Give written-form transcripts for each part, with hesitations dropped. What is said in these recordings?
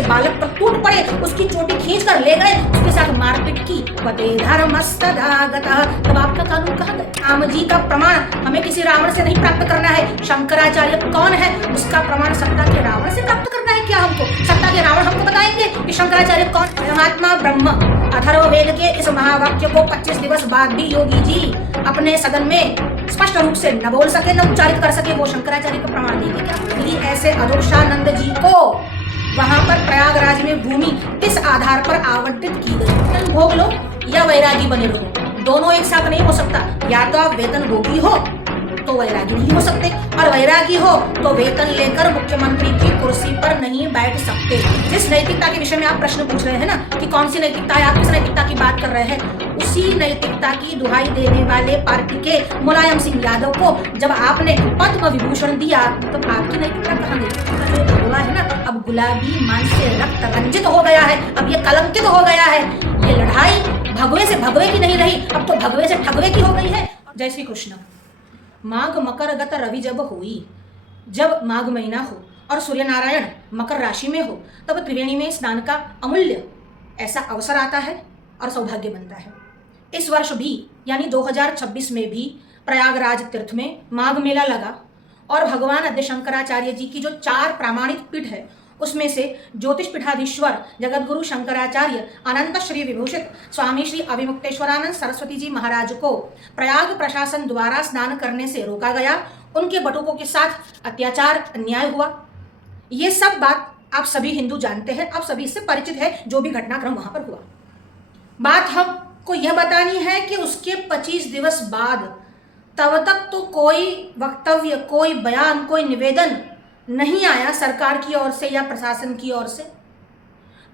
जैसे बालक पर टूट पड़े, उसकी चोटी खींच कर ले गए, उसके साथ मारपीट की। वते धर्मस्तदागतः, तब आपका कानून कहाँ गया? राम जी का प्रमाण हमें किसी रावण से नहीं प्राप्त करना है। शंकराचार्य कौन है उसका प्रमाण सत्ता के रावण से प्राप्त करना है क्या हमको? सत्ता के रावण हमको बताएंगे कि शंकराचार्य कौन? परमात्मा ब्रह्म अथर्ववेद के इस महावाक्य को 25 दिवस बाद भी योगी जी अपने सदन में स्पष्ट रूप से न बोल सके, न उच्चारित कर सके, वो शंकराचार्य का प्रमाण देंगे क्या? ऐसे अधोक्षानंद जी को वहां पर प्रयागराज में भूमि किस आधार पर आवंटित की गई? भोग लो या वैरागी बने रहो, दोनों एक साथ नहीं हो सकता। या तो आप वेतन भोगी हो तो वैरागी नहीं हो सकते, और वैरागी हो तो वेतन लेकर मुख्यमंत्री की कुर्सी पर नहीं बैठ सकते। जिस नैतिकता के विषय में आप प्रश्न पूछ रहे हैं ना कि कौन सी नैतिकता है, आप किस नैतिकता की बात कर रहे हैं, उसी नैतिकता की दुहाई देने वाले पार्टी के मुलायम सिंह यादव को जब आपने पद्म विभूषण दिया तो आपकी नैतिकता कहाँ गई? हुआ है ना, अब गुलाबी मान से रक्त रंजित हो गया है, अब ये कलंकित हो गया है। ये लड़ाई भगवे से भगवे की नहीं रही, अब तो भगवे से ठगवे की हो गई है। जय श्री कृष्ण। माघ मकर गत रवि जब हुई, जब माघ महीना हो और सूर्य नारायण मकर राशि में हो, तब त्रिवेणी में स्नान का अमूल्य ऐसा अवसर आता है और सौभाग्य बनता है। इस वर्ष भी यानी 2026 में भी प्रयागराज तीर्थ में माघ मेला लगा और भगवान आद्य शंकराचार्य जी की जो 4 प्रामाणिक पीठ है उसमें से ज्योतिष पीठाधीश्वर जगतगुरु शंकराचार्य अनंत श्री विभूषित स्वामी श्री अभिमुक्तेश्वरानंद सरस्वती जी महाराज को प्रयाग प्रशासन द्वारा स्नान करने से रोका गया। उनके बटुकों के साथ अत्याचार अन्याय हुआ। ये सब बात आप सभी हिंदू जानते हैं, आप सभी इससे परिचित है जो भी घटनाक्रम वहां पर हुआ। बात हमको यह बतानी है कि उसके 25 दिवस बाद तब तक तो कोई वक्तव्य, कोई बयान, कोई निवेदन नहीं आया सरकार की ओर से या प्रशासन की ओर से,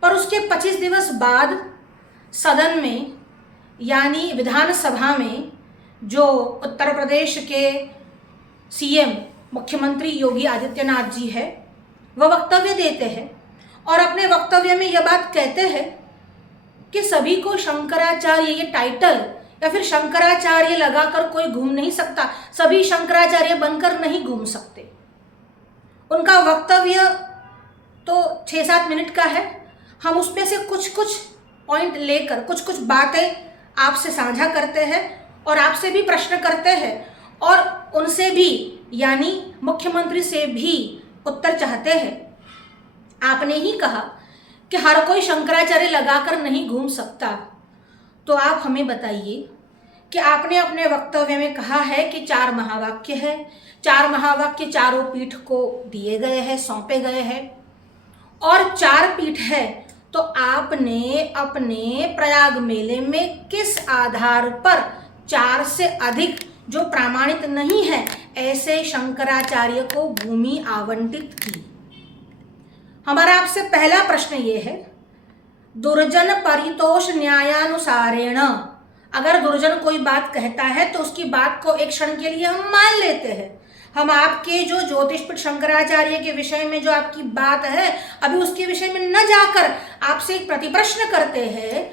पर उसके 25 दिवस बाद सदन में यानी विधानसभा में जो उत्तर प्रदेश के सीएम मुख्यमंत्री योगी आदित्यनाथ जी है वह वक्तव्य देते हैं और अपने वक्तव्य में यह बात कहते हैं कि सभी को शंकराचार्य ये टाइटल या फिर शंकराचार्य लगाकर कोई घूम नहीं सकता, सभी शंकराचार्य बनकर नहीं घूम सकते। उनका वक्तव्य तो 6-7 मिनट का है, हम उसमें से कुछ पॉइंट लेकर कुछ बातें आपसे साझा करते हैं और आपसे भी प्रश्न करते हैं और उनसे भी यानी मुख्यमंत्री से भी उत्तर चाहते हैं। आपने ही कहा कि हर कोई शंकराचार्य लगाकर नहीं घूम सकता, तो आप हमें बताइए कि आपने अपने वक्तव्य में कहा है कि 4 महावाक्य है, 4 महावाक्य चारों पीठ को दिए गए हैं, सौंपे गए हैं और 4 पीठ है, तो आपने अपने प्रयाग मेले में किस आधार पर 4 से अधिक जो प्रमाणित नहीं है ऐसे शंकराचार्य को भूमि आवंटित की? हमारा आपसे पहला प्रश्न ये है, दुर्जन परितोष न्यायानुसारेण, अगर दुर्जन कोई बात कहता है तो उसकी बात को एक क्षण के लिए हम मान लेते हैं। हम आपके जो ज्योतिषपीठ शंकराचार्य के विषय में जो आपकी बात है अभी उसके विषय में न जाकर आपसे एक प्रतिप्रश्न करते हैं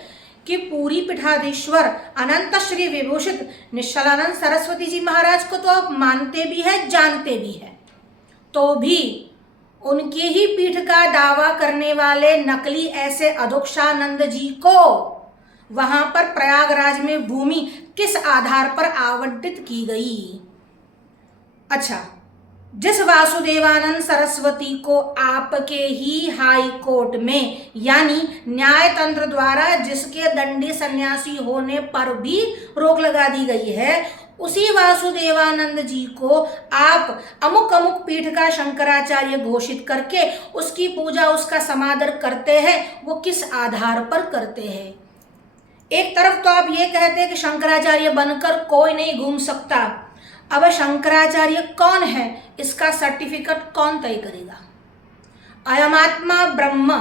कि पूरी पीठाधीश्वर अनंत श्री विभूषित निश्चलानंद सरस्वती जी महाराज को तो आप मानते भी हैं, जानते भी हैं, तो भी उनकी ही पीठ का दावा करने वाले नकली ऐसे अधोक्षानंद जी को वहां पर प्रयागराज में भूमि किस आधार पर आवंटित की गई? अच्छा, जिस वासुदेवानंद सरस्वती को आपके ही हाई कोर्ट में यानी न्यायतंत्र द्वारा जिसके दंडी सन्यासी होने पर भी रोक लगा दी गई है, उसी वासुदेवानंद जी को आप अमुक अमुक पीठ का शंकराचार्य घोषित करके उसकी पूजा, उसका समादर करते हैं, वो किस आधार पर करते हैं? एक तरफ तो आप ये कहते हैं कि शंकराचार्य बनकर कोई नहीं घूम सकता, अब शंकराचार्य कौन है इसका सर्टिफिकेट कौन तय करेगा? अयमात्मा ब्रह्म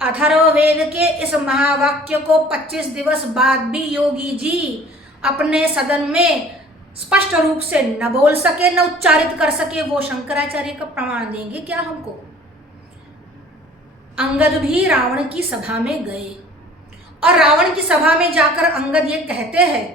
अथर्ववेद के इस महावाक्य को 25 दिवस बाद भी योगी जी अपने सदन में स्पष्ट रूप से न बोल सके, न उच्चारित कर सके, वो शंकराचार्य का प्रमाण देंगे क्या हमको? अंगद भी रावण की सभा में गए और रावण की सभा में जाकर अंगद ये कहते हैं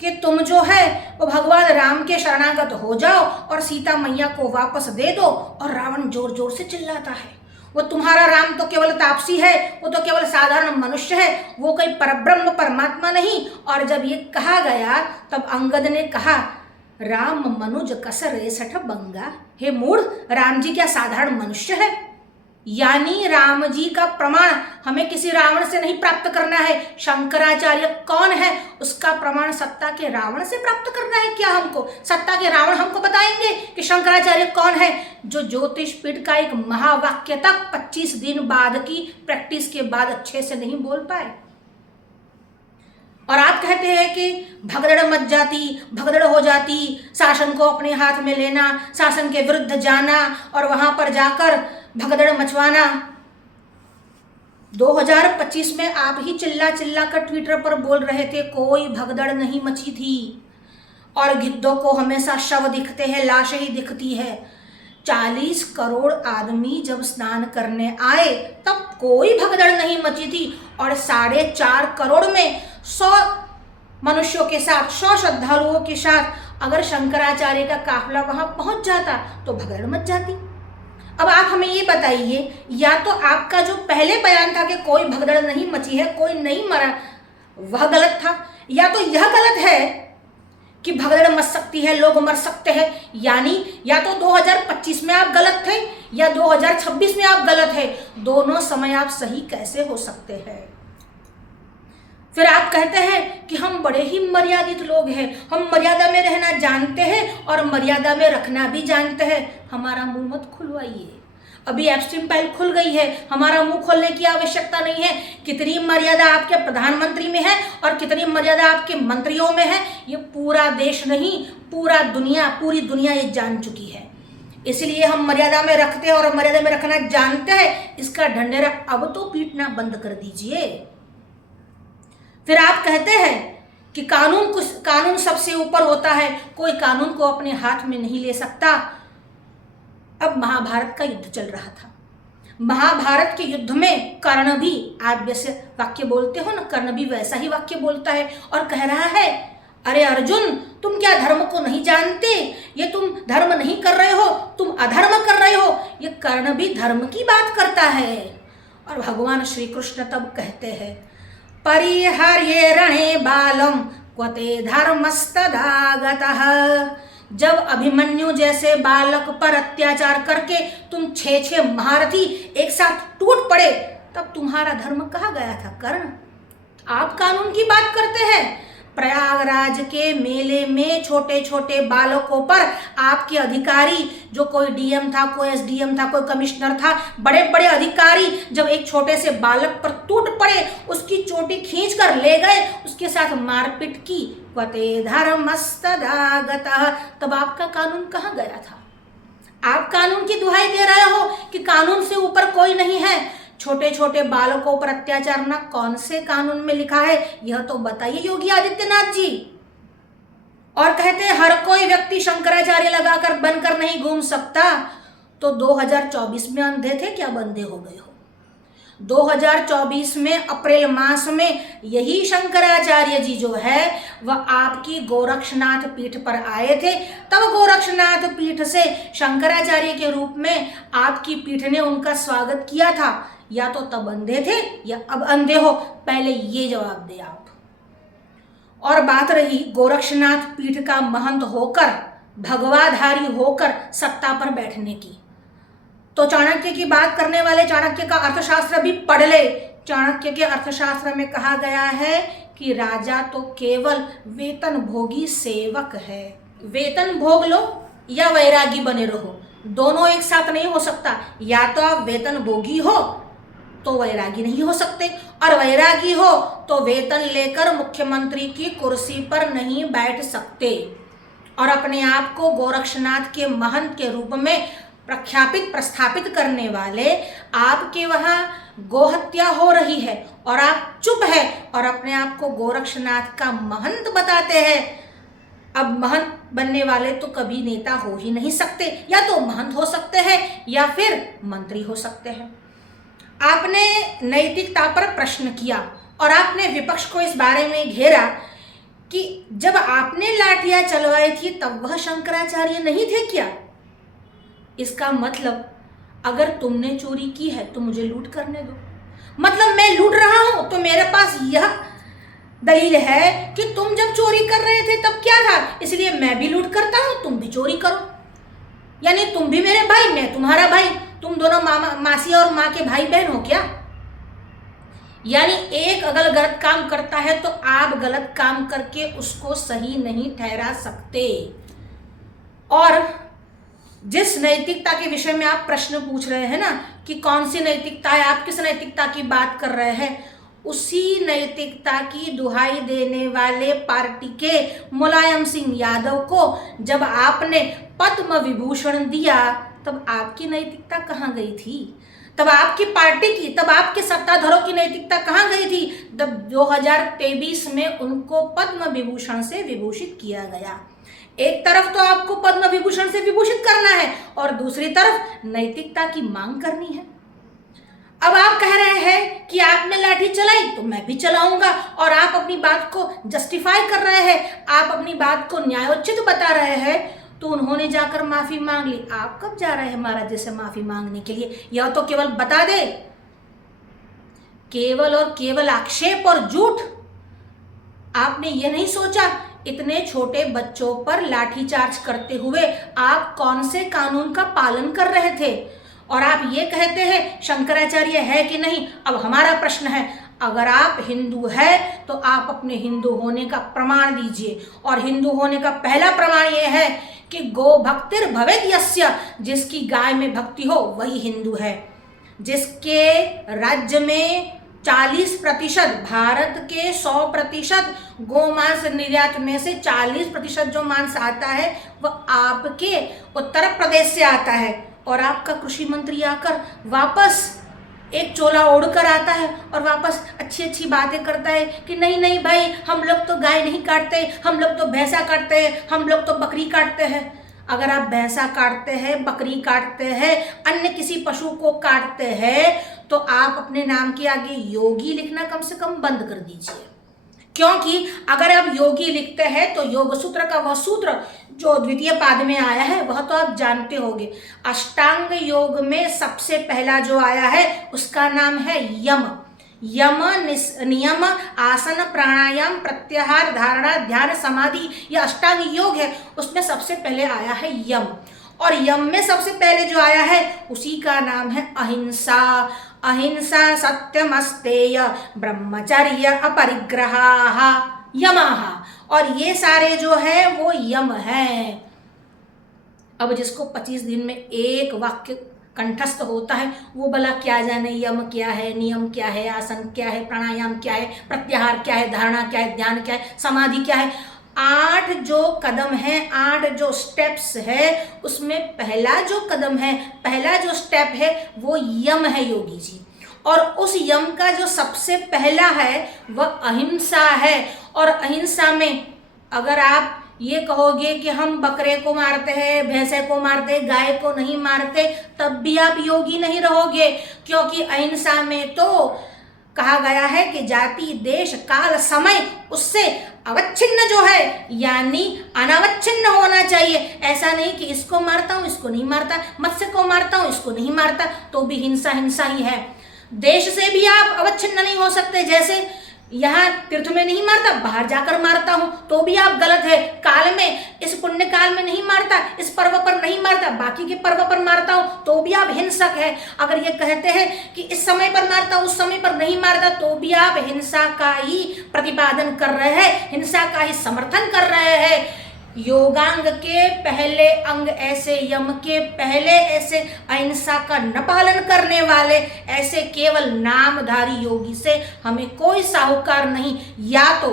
कि तुम जो है वो भगवान राम के शरणागत हो जाओ और सीता मैया को वापस दे दो, और रावण जोर जोर से चिल्लाता है वो तुम्हारा राम तो केवल तापसी है, वो तो केवल साधारण मनुष्य है, वो कोई परब्रह्म परमात्मा नहीं। और जब ये कहा गया तब अंगद ने कहा, राम मनुज कस रेसठ बंगा। हे मूढ़, राम जी क्या साधारण मनुष्य है? यानी राम जी का प्रमाण हमें किसी रावण से नहीं प्राप्त करना है। शंकराचार्य कौन है उसका प्रमाण सत्ता के रावण से प्राप्त करना है क्या? हमको सत्ता के रावण हमको बताएंगे कि शंकराचार्य कौन है, जो ज्योतिष पीठ का एक महावाक्य तक 25 दिन बाद की प्रैक्टिस के बाद अच्छे से नहीं बोल पाए। और आप कहते हैं कि भगदड़ मच जाती, भगदड़ हो जाती, शासन को अपने हाथ में लेना, शासन के विरुद्ध जाना और वहां पर जाकर भगदड़ मचवाना। 2025 में आप ही चिल्ला चिल्ला कर ट्विटर पर बोल रहे थे कोई भगदड़ नहीं मची थी और गिद्धों को हमेशा शव दिखते हैं, लाश ही दिखती है। 40 करोड़ आदमी जब स्नान करने आए तब कोई भगदड़ नहीं मची थी और 4.5 करोड़ में 100 मनुष्यों के साथ, 100 श्रद्धालुओं के साथ अगर शंकराचार्य का काफिला वहां पहुंच जाता तो भगदड़ मच जाती। अब आप हमें ये बताइए, या तो आपका जो पहले बयान था कि कोई भगदड़ नहीं मची है, कोई नहीं मरा, वह गलत था, या तो यह गलत है कि भगदड़ मच सकती है, लोग मर सकते हैं। यानी या तो 2025 में आप गलत थे या 2026 में आप गलत है। दोनों समय आप सही कैसे हो सकते हैं? फिर आप कहते हैं कि हम बड़े ही मर्यादित लोग हैं, हम मर्यादा में रहना जानते हैं और मर्यादा में रखना भी जानते हैं। हमारा मुंह मत खुलवाइए, अभी एप्स्टीन फाइल खुल गई है, हमारा मुंह खोलने की आवश्यकता नहीं है। कितनी मर्यादा आपके प्रधानमंत्री में है और कितनी मर्यादा आपके मंत्रियों में है, ये पूरा देश नहीं पूरी दुनिया ये जान चुकी है। इसलिए हम मर्यादा में रखते हैं और मर्यादा में रखना जानते हैं। इसका ढंढेरा अब तो पीटना बंद कर दीजिए। फिर आप कहते हैं कि कानून सबसे ऊपर होता है, कोई कानून को अपने हाथ में नहीं ले सकता। अब महाभारत का युद्ध चल रहा था, महाभारत के युद्ध में कर्ण भी, आप जैसे वाक्य बोलते हो ना, कर्ण भी वैसा ही वाक्य बोलता है और कह रहा है, अरे अर्जुन, तुम क्या धर्म को नहीं जानते? ये तुम धर्म नहीं कर रहे हो, तुम अधर्म कर रहे हो। ये कर्ण भी धर्म की बात करता है। और भगवान श्री कृष्ण तब कहते हैं, परिहर्ये रणे बालम क्वते धर्मस्तदागतः। जब अभिमन्यु जैसे बालक पर अत्याचार करके तुम 6 महारथी एक साथ टूट पड़े, तब तुम्हारा धर्म कहाँ गया था कर्ण? आप कानून की बात करते हैं। प्रयागराज के मेले में छोटे छोटे बालकों पर आपके अधिकारी, जो कोई डीएम था, कोई एसडीएम था, कोई कमिश्नर था, बड़े बड़े अधिकारी जब एक छोटे से बालक पर टूट पड़े, उसकी चोटी खींच कर ले गए, उसके साथ मारपीट की, क्वते धर्मस्तदागतः। तब आपका कानून कहाँ गया था? आप कानून की दुहाई दे रहे हो कि कानून से ऊपर कोई नहीं है। छोटे छोटे बालकों पर अत्याचार ना कौन से कानून में लिखा है, यह तो बताइए योगी आदित्यनाथ जी। और कहते हैं हर कोई व्यक्ति शंकराचार्य लगाकर बनकर नहीं घूम सकता। तो 2024 में अंधे थे क्या, बंदे हो गए हो? 2024 में अप्रैल मास में यही शंकराचार्य जी जो है वह आपकी गोरक्षनाथ पीठ पर आए थे। तब गोरक्षनाथ पीठ से शंकराचार्य के रूप में आपकी पीठ ने उनका स्वागत किया था। या तो तब अंधे थे या अब अंधे हो, पहले ये जवाब दे आप। और बात रही गोरक्षनाथ पीठ का महंत होकर, भगवाधारी होकर सत्ता पर बैठने की, तो चाणक्य की बात करने वाले चाणक्य का अर्थशास्त्र भी पढ़ ले। चाणक्य के अर्थशास्त्र में कहा गया है कि राजा तो केवल वेतन भोगी सेवक है। वेतन भोग लो या वैरागी बने रहो, दोनों एक साथ नहीं हो सकता। या तो आप वेतन भोगी हो तो वैरागी नहीं हो सकते, और वैरागी हो तो वेतन लेकर मुख्यमंत्री की कुर्सी पर नहीं बैठ सकते। और अपने आप को गोरक्षनाथ के महंत के रूप में प्रस्थापित करने वाले आपके वहाँ गोहत्या हो रही है और आप चुप है और अपने आप को गोरक्षनाथ का महंत बताते हैं। अब महंत बनने वाले तो कभी नेता हो ही नहीं सकते, या तो महंत हो सकते हैं या फिर मंत्री हो सकते हैं। आपने नैतिकता पर प्रश्न किया और आपने विपक्ष को इस बारे में घेरा कि जब आपने लाठियां चलवाई थी तब वह शंकराचार्य नहीं थे क्या? इसका मतलब अगर तुमने चोरी की है तो मुझे लूट करने दो। मतलब मैं लूट रहा हूं तो मेरे पास यह दलील है कि तुम जब चोरी कर रहे थे तब क्या था, इसलिए मैं भी लूट करता हूं, तुम भी चोरी करो। यानी तुम भी मेरे भाई, मैं तुम्हारा भाई, तुम दोनों मामा मासी और माँ के भाई बहन हो क्या? यानी एक अगर गलत काम करता है तो आप गलत काम करके उसको सही नहीं ठहरा सकते। और जिस नैतिकता के विषय में आप प्रश्न पूछ रहे हैं ना कि कौन सी नैतिकता है, आप किस नैतिकता की बात कर रहे हैं, उसी नैतिकता की दुहाई देने वाले पार्टी के मुलायम सिंह यादव को जब आपने पद्म विभूषण दिया तब आपकी नैतिकता कहाँ गई थी? तब आपकी पार्टी की, तब आपके सत्ताधारों की नैतिकता कहाँ गई थी? जब 2023 में उनको पद्म विभूषण से विभूषित किया गया। एक तरफ तो आपको पद्म विभूषण से विभूषित करना है और दूसरी तरफ नैतिकता की मांग करनी है। अब आप कह रहे हैं कि आपने लाठी चलाई तो मैं भी चलाऊंगा, और आप अपनी बात को जस्टिफाई कर रहे हैं, आप अपनी बात को न्यायोचित बता रहे हैं, तो उन्होंने जाकर माफी मांग ली। आप कब जा रहे हैं महाराज जैसे माफी मांगने के लिए? यह तो केवल बता दे, केवल और केवल आक्षेप और झूठ। आपने ये नहीं सोचा इतने छोटे बच्चों पर लाठीचार्ज करते हुए आप कौन से कानून का पालन कर रहे थे? और आप ये कहते हैं शंकराचार्य है कि नहीं। अब हमारा प्रश्न है, अगर आप हिंदू है तो आप अपने हिंदू होने का प्रमाण दीजिए। और हिंदू होने का पहला प्रमाण ये है कि गो भक्तिर भवेद यस्य, जिसकी गाय में भक्ति हो वही हिंदू है। जिसके राज्य में 40%, भारत के 100% गोमांस निर्यात में से 40% जो मांस आता है वह आपके उत्तर प्रदेश से आता है। और आपका कृषि मंत्री आकर वापस एक चोला ओढ़कर आता है और वापस अच्छी अच्छी बातें करता है कि नहीं नहीं भाई, हम लोग तो गाय नहीं काटते, हम लोग तो भैंसा काटते हैं, हम लोग तो बकरी काटते हैं। अगर आप भैंसा काटते हैं, बकरी काटते हैं, अन्य किसी पशु को काटते हैं, तो आप अपने नाम के आगे योगी लिखना कम से कम बंद कर दीजिए। क्योंकि अगर आप योगी लिखते हैं तो योग सूत्र का वह सूत्र जो द्वितीय पाद में आया है वह तो आप जानते होंगे। अष्टांग योग में सबसे पहला जो आया है उसका नाम है यम। यम नियम, आसन, प्राणायाम, प्रत्याहार, धारणा, ध्यान, समाधि, यह अष्टांग योग है। उसमें सबसे पहले आया है यम, और यम में सबसे पहले जो आया है उसी का नाम है अहिंसा। अहिंसा सत्यमस्तेय ब्रह्मचर्य अपरिग्रहाः यमाः, और ये सारे जो है वो यम है। अब जिसको 25 दिन में एक वाक्य कंठस्थ होता है वो भला क्या जाने यम क्या है, नियम क्या है, आसन क्या है, प्राणायाम क्या है, प्रत्याहार क्या है, धारणा क्या है, ध्यान क्या है, समाधि क्या है। 8 जो कदम है, 8 जो स्टेप्स है, उसमें पहला जो कदम है, पहला जो स्टेप है वो यम है योगी जी। और उस यम का जो सबसे पहला है वह अहिंसा है। और अहिंसा में अगर आप ये कहोगे कि हम बकरे को मारते हैं, भैंसे को मारते हैं, गाय को नहीं मारते, तब भी आप योगी नहीं रहोगे। क्योंकि अहिंसा में तो कहा गया है कि जाति, देश, काल, समय उससे अवच्छिन्न जो है, यानी अनवच्छिन्न होना चाहिए। ऐसा नहीं कि इसको मारता हूँ इसको नहीं मारता, मत्स्य को मारता हूँ इसको नहीं मारता, तो भी हिंसा हिंसा ही है। देश से भी आप अवच्छिन्न नहीं हो सकते, जैसे यहाँ तीर्थ में नहीं मारता, बाहर जाकर मारता हूँ तो भी आप गलत है। काल में, इस पुण्य काल में नहीं मारता, इस पर्व पर नहीं मारता, बाकी के पर्व पर मारता हूँ तो भी आप हिंसक है। अगर ये कहते हैं कि इस समय पर मारता हूँ उस समय पर नहीं मारता, तो भी आप हिंसा का ही प्रतिपादन कर रहे हैं, हिंसा का ही समर्थन कर रहे हैं। योगांग के पहले अंग ऐसे, यम के पहले ऐसे, अहिंसा का न पालन करने वाले ऐसे केवल नामधारी योगी से हमें कोई साहूकार नहीं। या तो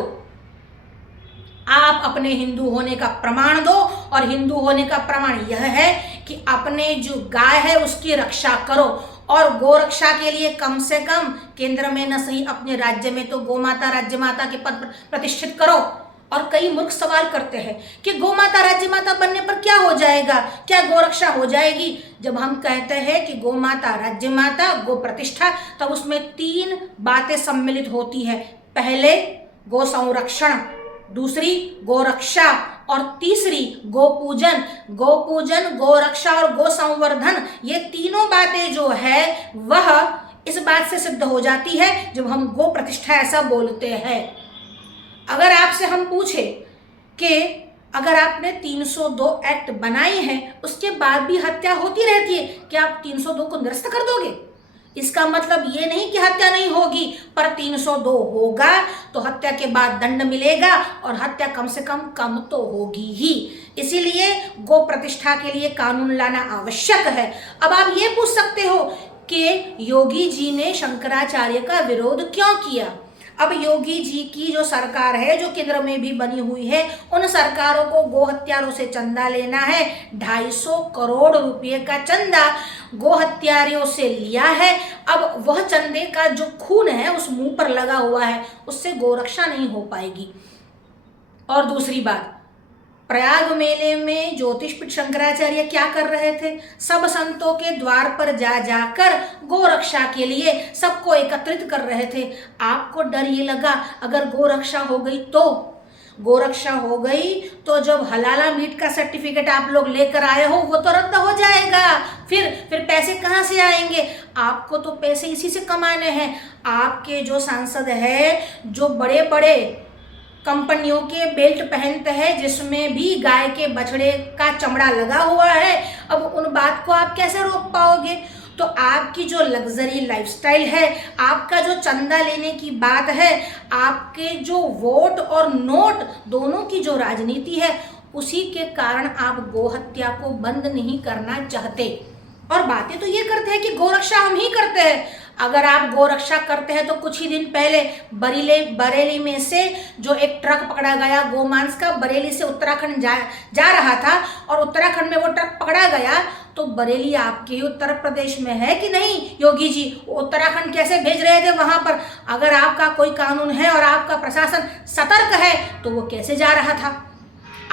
आप अपने हिंदू होने का प्रमाण दो, और हिंदू होने का प्रमाण यह है कि अपने जो गाय है उसकी रक्षा करो, और गोरक्षा के लिए कम से कम केंद्र में न सही अपने राज्य में तो गोमाता राज्य माता के पद प्रतिष्ठित करो। और कई मूर्ख सवाल करते हैं कि गोमाता राज्य माता बनने पर क्या हो जाएगा, क्या गोरक्षा हो जाएगी। जब हम कहते हैं कि गोमाता राज्य माता, गो प्रतिष्ठा, तब उसमें 3 बातें सम्मिलित होती है। पहले गो संरक्षण, दूसरी गोरक्षा, और तीसरी गोपूजन, गो रक्षा और गो संवर्धन, ये तीनों बातें जो है वह इस बात से सिद्ध हो जाती है जब हम गो प्रतिष्ठा ऐसा बोलते हैं। अगर आपसे हम पूछे कि अगर आपने 302 एक्ट बनाए हैं उसके बाद भी हत्या होती रहती है, क्या आप 302 को निरस्त कर दोगे? इसका मतलब ये नहीं कि हत्या नहीं होगी, पर 302 होगा तो हत्या के बाद दंड मिलेगा और हत्या कम से कम तो होगी ही। इसीलिए गो प्रतिष्ठा के लिए कानून लाना आवश्यक है। अब आप ये पूछ सकते हो कि योगी जी ने शंकराचार्य का विरोध क्यों किया? अब योगी जी की जो सरकार है, जो केंद्र में भी बनी हुई है, उन सरकारों को गो हत्यारों से चंदा लेना है। 250 करोड़ रुपए का चंदा गो हत्यारियों से लिया है। अब वह चंदे का जो खून है उस मुंह पर लगा हुआ है, उससे गोरक्षा नहीं हो पाएगी। और दूसरी बात, प्रयाग मेले में ज्योतिषपीठ शंकराचार्य क्या कर रहे थे? सब संतों के द्वार पर जा जाकर गोरक्षा के लिए सबको एकत्रित कर रहे थे। आपको डर ये लगा अगर गोरक्षा हो गई तो? गोरक्षा हो गई तो जब हलाला मीट का सर्टिफिकेट आप लोग लेकर आए हो वो तो रद्द हो जाएगा। फिर पैसे कहाँ से आएंगे? आपको तो पैसे इसी से कमाने हैं। आपके जो सांसद है, जो बड़े बड़े कंपनियों के बेल्ट पहनते हैं जिसमें भी गाय के बछड़े का चमड़ा लगा हुआ है, अब उन बात को आप कैसे रोक पाओगे? तो आपकी जो लग्जरी लाइफस्टाइल है, आपका जो चंदा लेने की बात है, आपके जो वोट और नोट दोनों की जो राजनीति है, उसी के कारण आप गोहत्या को बंद नहीं करना चाहते। और बातें तो ये करते हैं कि गोरक्षा हम ही करते हैं। अगर आप गोरक्षा करते हैं तो कुछ ही दिन पहले बरेली में से जो एक ट्रक पकड़ा गया गोमांस का, बरेली से उत्तराखंड जा रहा था और उत्तराखंड में वो ट्रक पकड़ा गया, तो बरेली आपके उत्तर प्रदेश में है कि नहीं? योगी जी उत्तराखंड कैसे भेज रहे थे वहां पर? अगर आपका कोई कानून है और आपका प्रशासन सतर्क है तो वो कैसे जा रहा था?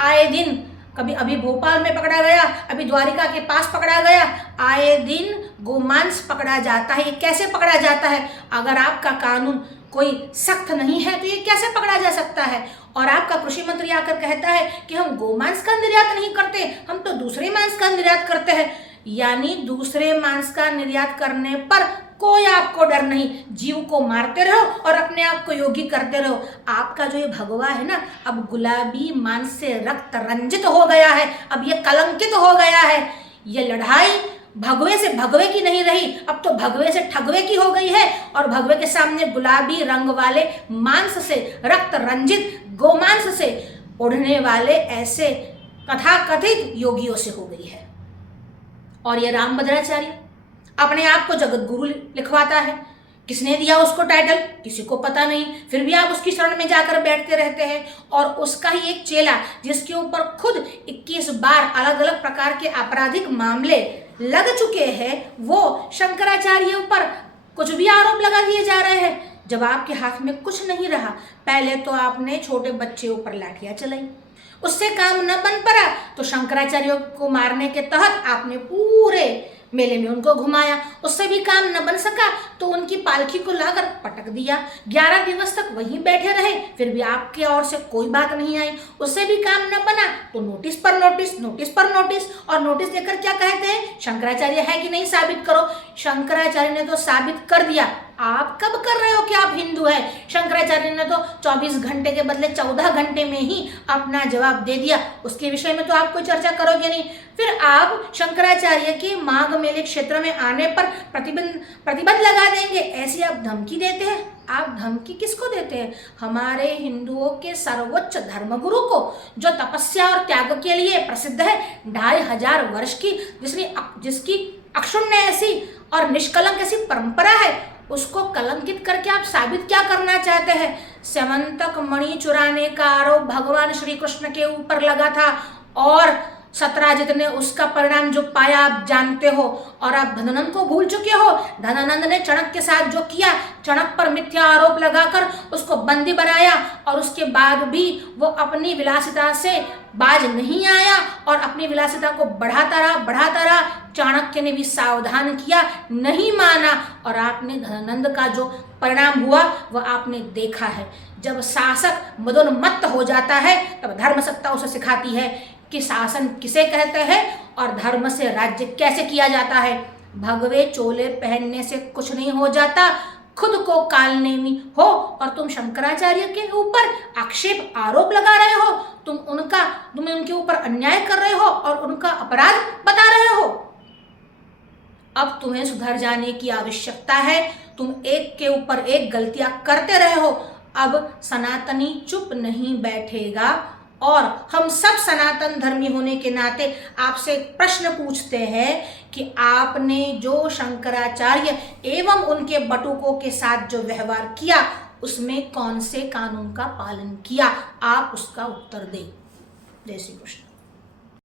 आए दिन कभी अभी भोपाल में पकड़ा गया, अभी द्वारिका के पास पकड़ा गया, आए दिन गोमांस पकड़ा जाता है। ये कैसे पकड़ा जाता है? अगर आपका कानून कोई सख्त नहीं है तो ये कैसे पकड़ा जा सकता है? और आपका कृषि मंत्री आकर कहता है कि हम गोमांस का निर्यात नहीं करते, हम तो दूसरे मांस का निर्यात करते हैं। यानी दूसरे मांस का निर्यात करने पर कोई आपको डर नहीं, जीव को मारते रहो और अपने आप को योगी करते रहो। आपका जो ये भगवा है ना, अब गुलाबी मांस से रक्त रंजित हो गया है, अब ये कलंकित हो गया है। ये लड़ाई भगवे से भगवे की नहीं रही, अब तो भगवे से ठगवे की हो गई है। और भगवे के सामने गुलाबी रंग वाले मांस से, रक्त रंजित गोमांस से उड़ने वाले ऐसे तथाकथित योगियों से हो गई है। और ये रामभद्राचार्य अपने आप को जगत गुरु लिखवाता है। किसने दिया उसको टाइटल किसी को पता नहीं, फिर भी आप उसकी शरण में जाकर बैठते रहते हैं। और उसका ही एक चेला जिसके ऊपर खुद 21 बार अलग अलग प्रकार के आपराधिक मामले लग चुके हैं, वो शंकराचार्य पर कुछ भी आरोप लगा दिए जा रहे हैं। जब आपके हाथ में कुछ नहीं रहा, पहले तो आपने छोटे बच्चे ऊपर लाठियां चलाई, उससे काम न बन पड़ा तो शंकराचार्य को मारने के तहत आपने पूरे मेले में उनको घुमाया, उससे भी काम न बन सका तो उनकी पालकी को लाकर पटक दिया। 11 दिवस तक वहीं बैठे रहे, फिर भी आपके ओर से कोई बात नहीं आई, उससे भी काम न बना तो नोटिस पर नोटिस, नोटिस पर नोटिस। और नोटिस देकर क्या कहते हैं? शंकराचार्य है कि नहीं साबित करो। शंकराचार्य ने तो साबित कर दिया। आप कब कर रहे हो कि आप हिंदू हैं? शंकराचार्य ने तो 24 घंटे के बदले 14 घंटे में ही अपना जवाब दे दिया। उसके विषय में तो आप कोई चर्चा करोगे नहीं। फिर आप शंकराचार्य के माघ मेले क्षेत्र में आने पर प्रतिबंध लगा देंगे, ऐसी आप धमकी देते हैं। आप धमकी किसको देते हैं? हमारे हिंदुओं के सर्वोच्च धर्मगुरु को, जो तपस्या और त्याग के लिए प्रसिद्ध है, 2500 वर्ष की जिसकी अक्षुण्ण ऐसी और निष्कलंक ऐसी परंपरा है, उसको कलंकित करके आप साबित क्या करना चाहते हैं? स्यमंतक मणि चुराने का आरोप भगवान श्री कृष्ण के ऊपर लगा था और सत्यराजित ने उसका परिणाम जो पाया आप जानते हो, और आप धनानंद को भूल चुके हो। धनानंद ने चणक के साथ जो किया, चणक पर मिथ्या आरोप लगाकर उसको बंदी बनाया, और उसके बाद भी वो अपनी विलासिता से बाज नहीं आया और अपनी विलासिता को बढ़ाता रहा। चाणक्य ने भी सावधान किया, नहीं माना, और आपने धनानंद का जो परिणाम हुआ वह आपने देखा है। जब शासक मदोन्मत्त हो जाता है तब धर्म सत्ता उसे सिखाती है कि शासन किसे कहते हैं और धर्म से राज्य कैसे किया जाता है। भगवे चोले पहनने से कुछ नहीं हो जाता, खुद को कालने में हो। और तुम शंकराचार्य के ऊपर आक्षेप आरोप लगा रहे हो, तुम उनके ऊपर अन्याय कर रहे हो और उनका अपराध बता रहे हो। अब तुम्हें सुधर जाने की आवश्यकता है। तुम एक के ऊपर एक गलतियां करते रहे हो। अब सनातनी चुप नहीं बैठेगा, और हम सब सनातन धर्मी होने के नाते आपसे प्रश्न पूछते हैं कि आपने जो शंकराचार्य एवं उनके बटुकों के साथ जो व्यवहार किया उसमें कौन से कानून का पालन किया, आप उसका उत्तर दें। जय श्री कृष्ण।